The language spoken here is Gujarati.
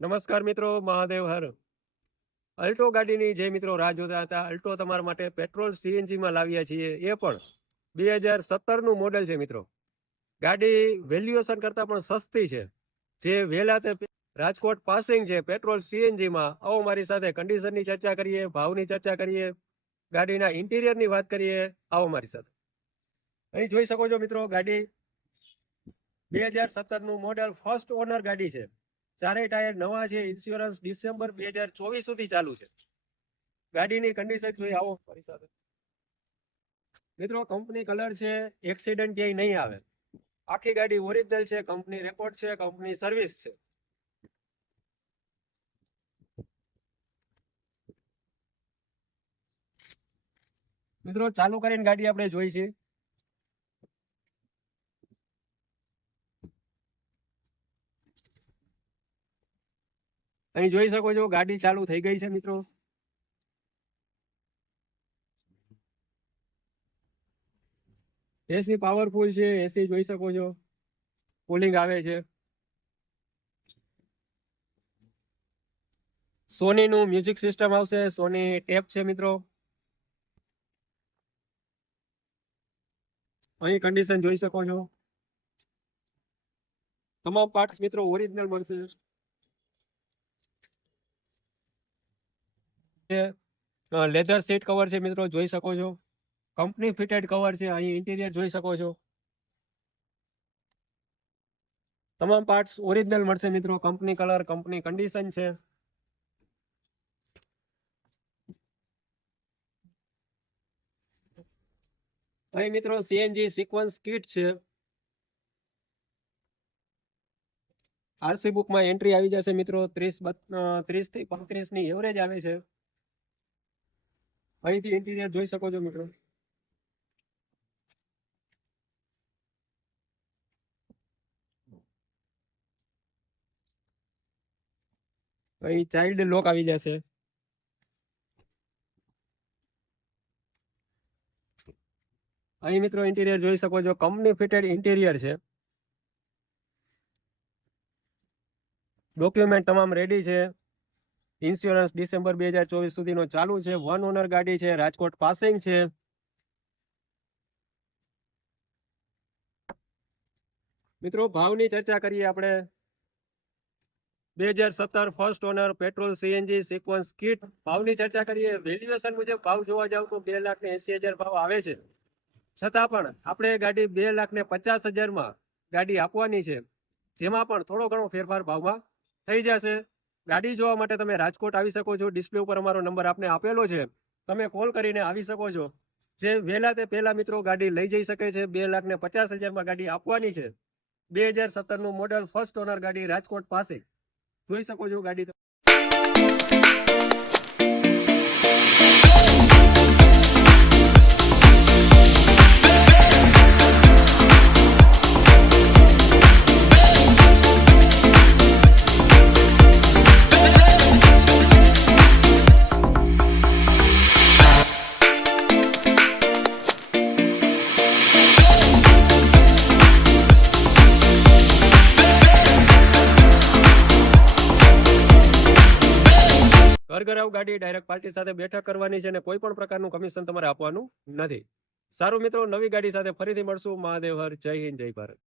નમસ્કાર મિત્રો, મહાદેવ હર. અલ્ટો ગાડીની જે મિત્રો રાહ જોતા હતા, અલ્ટો તમારા માટે પેટ્રોલ સીએનજી માં લાવ્યા છીએ. એ પણ 2017 નું મોડેલ છે મિત્રો. ગાડી વેલ્યુએશન કરતા પણ સસ્તી છે. જે વેલા તે રાજકોટ પાસિંગ છે પેટ્રોલ સીએનજી માં. આવો મારી સાથે કન્ડિશનની ચર્ચા કરીએ, ભાવની ચર્ચા કરીએ, ગાડીના ઇન્ટિરિયરની વાત કરીએ. આવો મારી સાથે. અહીં જોઈ શકો છો મિત્રો, ગાડી 2017 નું મોડેલ, ફર્સ્ટ ઓનર ગાડી છે. ચારેય ટાયર નવા છે. ઇન્સ્યોરન્સ ડિસેમ્બર 2024 સુધી ચાલુ છે. ગાડીની કન્ડિશન જોઈ આવો મારી સાથે. મિત્રો કંપની કલર છે, એક્સિડન્ટ ક્યાંય નહીં આવે. આખી ગાડી ઓરિજિનલ છે, કંપની રેકોર્ડ છે, કંપની સર્વિસ છે. મિત્રો ચાલુ કરીને ગાડી આપણે જોઈ છે. અહીં જોઈ શકો છો ગાડી ચાલુ થઈ ગઈ છે મિત્રો. એસી પાવરફુલ છે, એસી જોઈ શકો છો, કુલિંગ આવે છે. સોની નું મ્યુઝિક સિસ્ટમ આવશે, સોની ટેપ છે મિત્રો. અહીં કન્ડિશન જોઈ શકો છો. તમામ પાર્ટ્સ મિત્રો ઓરિજિનલ મળશે. લેધર સીટ કવર છે મિત્રો, જોઈ શકો છો. કંપની ફિટેડ કવર છે. અહીં ઇન્ટિરિયર જોઈ શકો છો. તમામ પાર્ટ્સ ઓરિજિનલ મળશે મિત્રો. કંપની કલર, કંપની કન્ડિશન છે. અહીં મિત્રો સીએનજી સિક્વન્સ કિટ છે. આરસી બુકમાં એન્ટ્રી આવી જશે મિત્રો. 30 થી 35 ની એવરેજ આવે છે. અહીંથી ઇન્ટિરિયર જોઈ શકો છો મિત્રો. અહીં ચાઇલ્ડ લોક આવી જશે. અહીં મિત્રો ઇન્ટિરિયર જોઈ શકો છો, કંપની ફિટેડ ઇન્ટિરિયર છે. ડોક્યુમેન્ટ તમામ રેડી છે. ઇન્સ્યોરન્સ ડિસેમ્બર 2024 સુધીનો ચાલુ છે. વન ઓનર ગાડી છે, રાજકોટ પાસિંગ છે. મિત્રો ભાવની ચર્ચા કરીએ આપણે. 2017 first honour petrol CNG sequence kit. ભાવની ચર્ચા કરીએ. વેલ્યુએશન મુજબ ભાવ જોવા જાવ તો 2,80,000 ભાવ આવે છે. છતાં પણ આપણે ગાડી 2,50,000 માં ગાડી આપવાની છે. જેમાં પણ થોડો ઘણો ફેરફાર ભાવમાં થઈ જશે. ગાડી જોવા માટે તમે રાજકોટ આવી શકો છો. ડિસ્પ્લે ઉપર અમારો નંબર આપને આપેલો છે, તમે કોલ કરીને આવી શકો છો. જે વહેલા તે પહેલા મિત્રો ગાડી લઈ જઈ શકે છે. 2,50,000 માં ગાડી આપવાની છે. 2017 નું મોડેલ, ફર્સ્ટ ઓનર ગાડી, રાજકોટ પાસે જોઈ શકો છો ગાડી. ઘર ગાડી ડાયરેક્ટ પાર્ટી સાથે બેઠક કરવાની છે અને કોઈ પણ પ્રકારનું કમિશન તમારે આપવાનું નથી. સારું મિત્રો, નવી ગાડી સાથે ફરીથી મળશું. મહાદેવ હર. જય હિન્દ, જય ભારત.